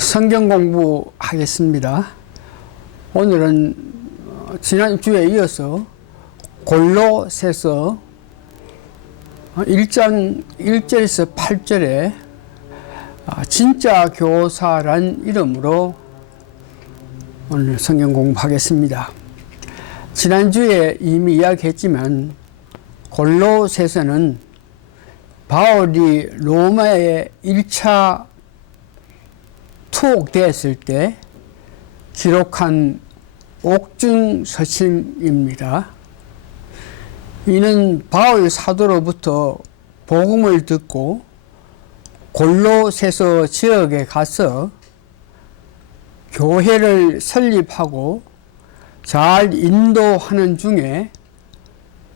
성경 공부하겠습니다. 오늘은 지난주에 이어서 골로새서 1장 1절에서 8절에 진짜 교사란 이름으로 오늘 성경 공부하겠습니다. 지난주에 이미 이야기했지만 골로새서는 바울이 로마에 1차 투옥되었을 때 기록한 옥중 서신입니다. 이는 바울 사도로부터 복음을 듣고 골로새서 지역에 가서 교회를 설립하고 잘 인도하는 중에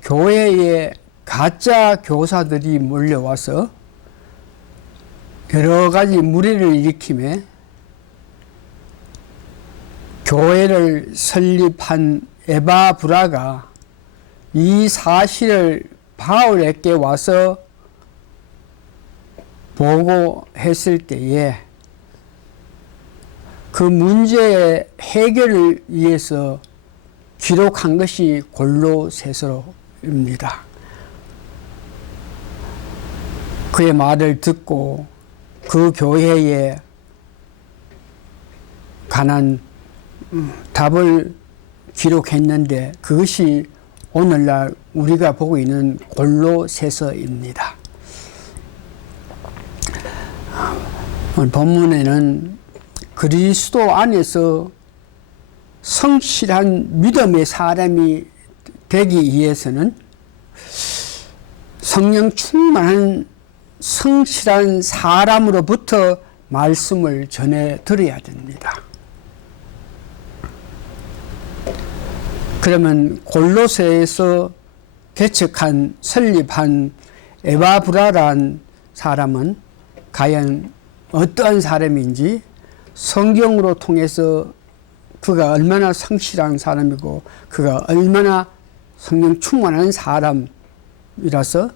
교회에 가짜 교사들이 몰려와서 여러 가지 무리를 일으키며 교회를 설립한 에바브라가 이 사실을 바울에게 와서 보고했을 때에 그 문제의 해결을 위해서 기록한 것이 골로새서입니다. 그의 말을 듣고 그 교회에 관한 답을 기록했는데 그것이 오늘날 우리가 보고 있는 골로새서입니다. 오늘 본문에는 그리스도 안에서 성실한 믿음의 사람이 되기 위해서는 성령 충만한 성실한 사람으로부터 말씀을 전해 드려야 됩니다. 그러면 골로새에서 개척한 설립한 에바브라란 사람은 과연 어떠한 사람인지 성경으로 통해서 그가 얼마나 성실한 사람이고 그가 얼마나 성령 충만한 사람이라서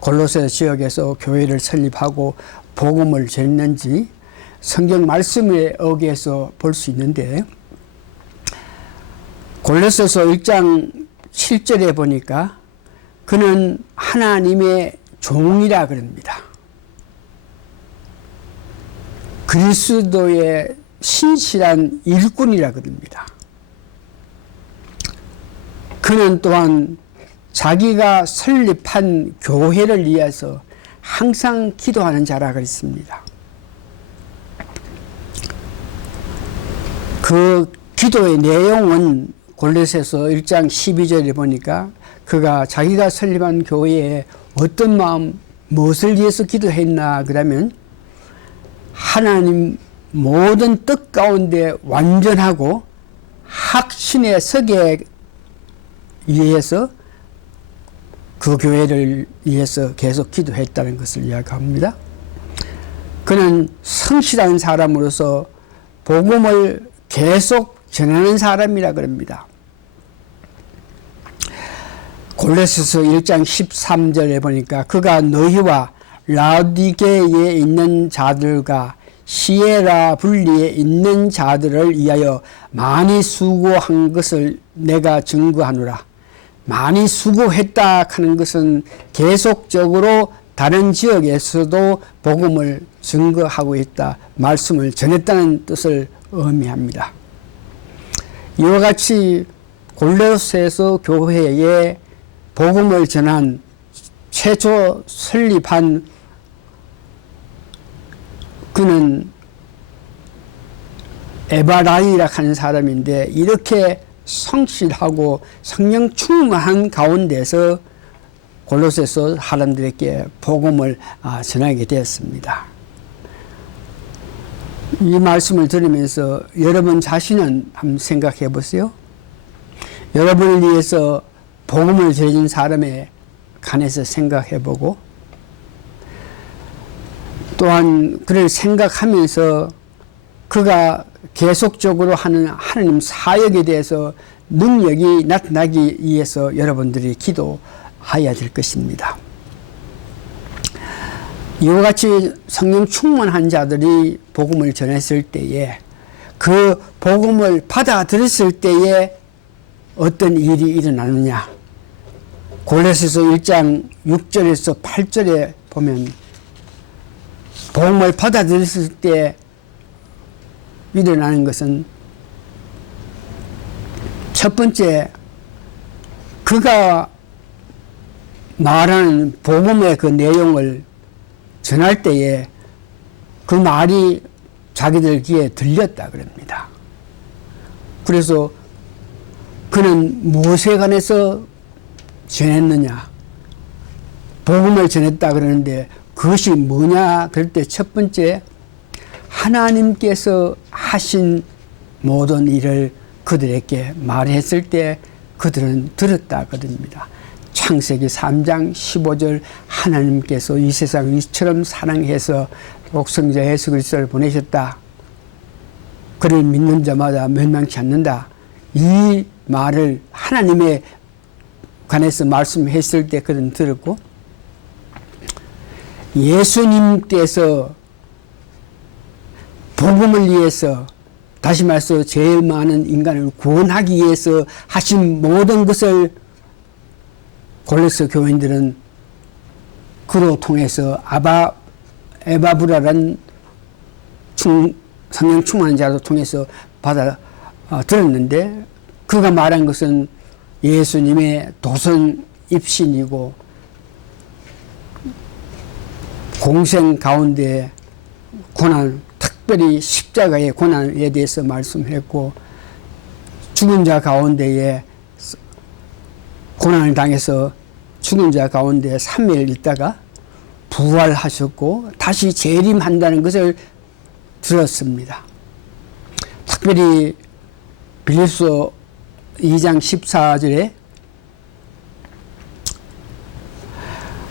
골로새 지역에서 교회를 설립하고 복음을 전했는지 성경 말씀에 의해서 볼 수 있는데 골로새서 1장 7절에 보니까 그는 하나님의 종이라 그럽니다. 그리스도의 신실한 일꾼이라 그럽니다. 그는 또한 자기가 설립한 교회를 위해서 항상 기도하는 자라 그랬습니다. 그 기도의 내용은 골로새서 1장 12절에 보니까 그가 자기가 설립한 교회에 어떤 마음, 무엇을 위해서 기도했나 그러면 하나님 모든 뜻 가운데 완전하고 확신에 서게 위해서 그 교회를 위해서 계속 기도했다는 것을 이야기합니다. 그는 성실한 사람으로서 복음을 계속 전하는 사람이라 그럽니다. 골로새서 1장 13절에 보니까 그가 너희와 라오디게에 있는 자들과 시에라 분리에 있는 자들을 위하여 많이 수고한 것을 내가 증거하노라. 많이 수고했다 하는 것은 계속적으로 다른 지역에서도 복음을 증거하고 있다, 말씀을 전했다는 뜻을 의미합니다. 이와 같이 골로새서 교회에 복음을 전한 최초 설립한 그는 에바라이라 하는 사람인데 이렇게 성실하고 성령 충만한 가운데서 골로새서 사람들에게 복음을 전하게 되었습니다. 이 말씀을 들으면서 여러분 자신은 한번 생각해 보세요. 여러분을 위해서 복음을 전해준 사람에 관해서 생각해 보고 또한 그를 생각하면서 그가 계속적으로 하는 하나님 사역에 대해서 능력이 나타나기 위해서 여러분들이 기도해야 될 것입니다. 이와 같이 성령 충만한 자들이 복음을 전했을 때에 그 복음을 받아들였을 때에 어떤 일이 일어나느냐. 골로새서 1장 6절에서 8절에 보면 복음을 받아들였을 때 일어나는 것은 첫 번째, 그가 말하는 복음의 그 내용을 전할 때에 그 말이 자기들 귀에 들렸다 그럽니다. 그래서 그는 무엇에 관해서 전했느냐, 복음을 전했다 그러는데 그것이 뭐냐 그럴 때 첫 번째, 하나님께서 하신 모든 일을 그들에게 말했을 때 그들은 들었다 그럽니다. 창세기 3장 15절, 하나님께서 이 세상을 이처럼 사랑해서 독생자 예수 그리스도를 보내셨다. 그를 믿는 자마다 멸망치 않는다. 이 말을 하나님에 관해서 말씀했을 때 그들은 들었고, 예수님께서 복음을 위해서, 다시 말해서 제일 많은 인간을 구원하기 위해서 하신 모든 것을 골로새 교인들은 그로 통해서 에바브라라는 성령 충만한 자로 통해서 받아 들었는데, 그가 말한 것은 예수님의 도성 입신이고 공생 가운데 고난, 특별히 십자가의 고난에 대해서 말씀했고, 죽은 자 가운데에 고난을 당해서 죽은 자 가운데 3일 있다가 부활하셨고 다시 재림한다는 것을 들었습니다. 특별히 빌립보서 2장 14절에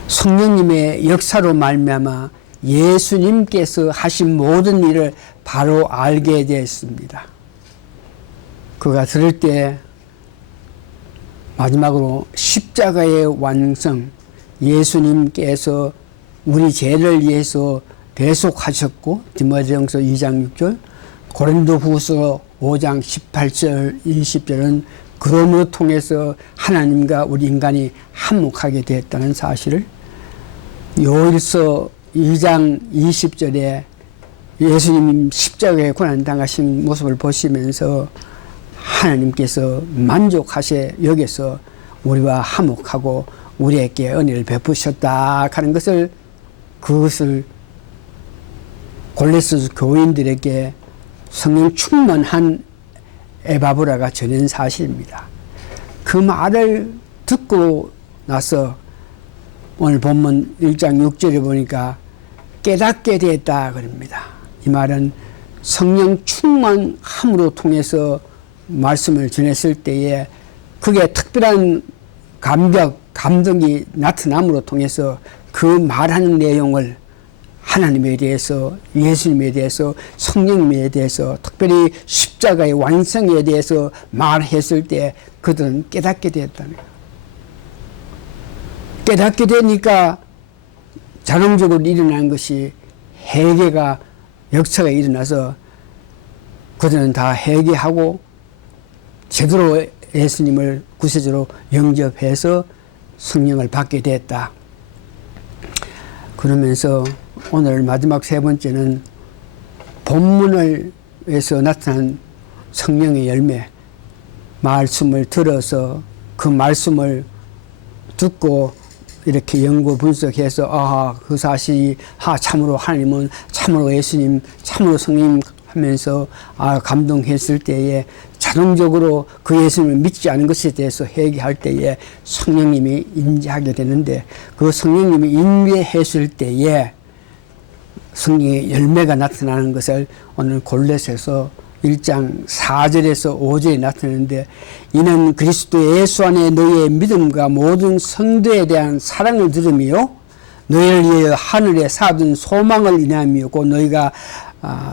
성령님의 역사로 말미암아 예수님께서 하신 모든 일을 바로 알게 되었습니다. 그가 들을 때 마지막으로 십자가의 완성, 예수님께서 우리 죄를 위해서 대속하셨고, 디모데전서 2장 6절, 고린도후서 5장 18절 20절은 그러므로 통해서 하나님과 우리 인간이 한몫하게 되었다는 사실을, 요일서 2장 20절에 예수님 십자가에 고난 당하신 모습을 보시면서 하나님께서 만족하셔 여기서 우리와 화목하고 우리에게 은혜를 베푸셨다 하는 것을, 그것을 골로새 교인들에게 성령 충만한 에바브라가 전한 사실입니다. 그 말을 듣고 나서 오늘 본문 1장 6절에 보니까 깨닫게 되었다 그럽니다. 이 말은 성령 충만함으로 통해서 말씀을 전했을 때에 그게 특별한 감동이 나타남으로 통해서 그 말하는 내용을 하나님에 대해서, 예수님에 대해서, 성령님에 대해서, 특별히 십자가의 완성에 대해서 말했을 때 그들은 깨닫게 되었다는 거예요. 깨닫게 되니까 자동적으로 일어난 것이 회개가, 역사가 일어나서 그들은 다 회개하고 제대로 예수님을 구세주로 영접해서 성령을 받게 됐다. 그러면서 오늘 마지막 세 번째는 본문에서 나타난 성령의 열매, 말씀을 들어서 그 말씀을 듣고 이렇게 연구 분석해서 그 사실이 참으로 하나님은, 참으로 예수님, 참으로 성령 하면서 감동했을 때에 자동적으로 그 예수님을 믿지 않은 것에 대해서 회개할 때에 성령님이 임재하게 되는데, 그 성령님이 임재했을 때에 성령의 열매가 나타나는 것을 오늘 골로새서 1장 4절에서 5절에 나타나는데, 이는 그리스도 예수 안에 너희의 믿음과 모든 성도에 대한 사랑을 들으며 너희를 위하여 하늘에 사둔 소망을 인함이었고, 너희가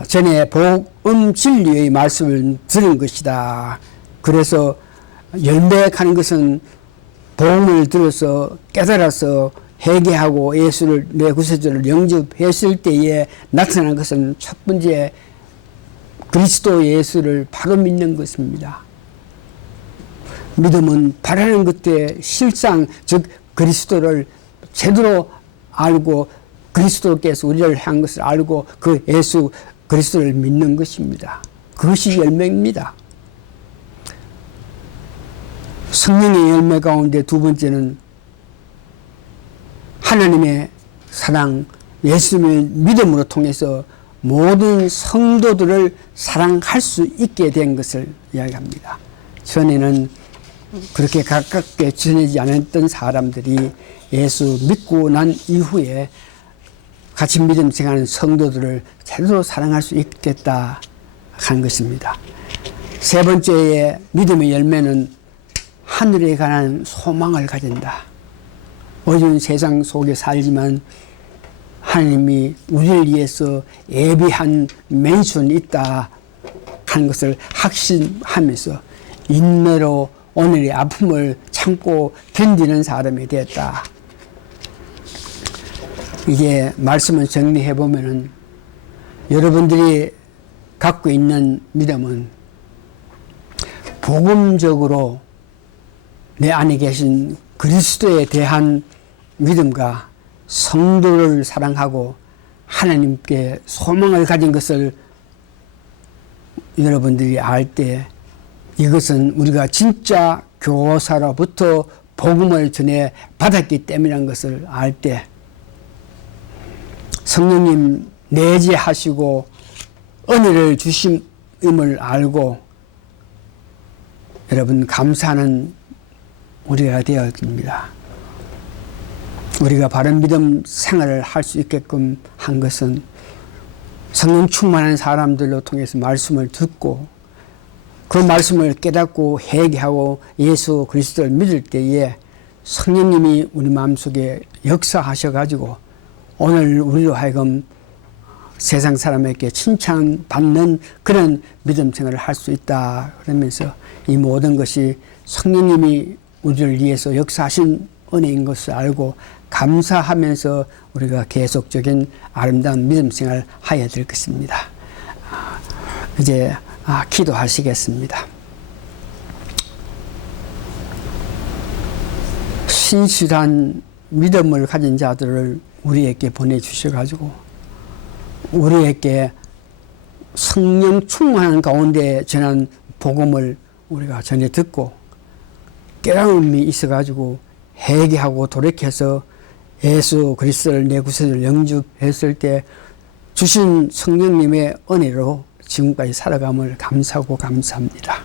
전에 복음 진리의 말씀을 들은 것이다. 그래서 열매하는 것은 복음을 들어서 깨달아서 회개하고 예수를 내 구세주를 영접했을 때에 나타난 것은 첫 번째 그리스도 예수를 바로 믿는 것입니다. 믿음은 바라는 것의 실상, 즉 그리스도를 제대로 알고 그리스도께서 우리를 향한 것을 알고 그 예수 그리스도를 믿는 것입니다. 그것이 열매입니다. 성령의 열매 가운데 두 번째는 하나님의 사랑, 예수님의 믿음으로 통해서 모든 성도들을 사랑할 수 있게 된 것을 이야기합니다. 전에는 그렇게 가깝게 지내지 않았던 사람들이 예수 믿고 난 이후에 같이 믿음 생활하는 성도들을 제대로 사랑할 수 있겠다 하는 것입니다. 세 번째의 믿음의 열매는 하늘에 관한 소망을 가진다. 어두운 세상 속에 살지만 하나님이 우리를 위해서 예비한 맨션이 있다 하는 것을 확신하면서 인내로 오늘의 아픔을 참고 견디는 사람이 되었다. 이게 말씀을 정리해 보면은 여러분들이 갖고 있는 믿음은 복음적으로 내 안에 계신 그리스도에 대한 믿음과 성도를 사랑하고 하나님께 소망을 가진 것을 여러분들이 알 때 이것은 우리가 진짜 교사로부터 복음을 전해 받았기 때문이라는 것을 알 때 성령님 내재하시고 은혜를 주심을 알고 여러분 감사하는 우리가 되었습니다. 우리가 바른 믿음 생활을 할 수 있게끔 한 것은 성령 충만한 사람들로 통해서 말씀을 듣고 그 말씀을 깨닫고 회개하고 예수 그리스도를 믿을 때에 성령님이 우리 마음속에 역사하셔가지고 오늘 우리로 하여금 세상 사람에게 칭찬받는 그런 믿음 생활을 할 수 있다. 그러면서 이 모든 것이 성령님이 우리를 위해서 역사하신 은혜인 것을 알고 감사하면서 우리가 계속적인 아름다운 믿음 생활을 하여야 될 것입니다. 이제 기도하시겠습니다. 신실한 믿음을 가진 자들을 우리에게 보내주셔가지고 우리에게 성령 충만한 가운데 전한 복음을 우리가 전해 듣고 깨달음이 있어가지고 회개하고 돌이켜서 예수 그리스도를 내 구세주를 영접했을 때 주신 성령님의 은혜로 지금까지 살아감을 감사하고 감사합니다.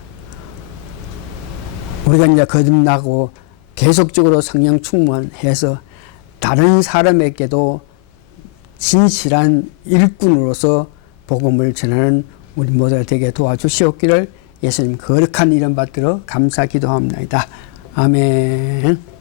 우리가 이제 거듭나고 계속적으로 성령 충만해서 다른 사람에게도 진실한 일꾼으로서 복음을 전하는 우리 모두가 되게 도와주시옵기를 예수님 거룩한 이름 받들어 감사 기도합니다. 아멘.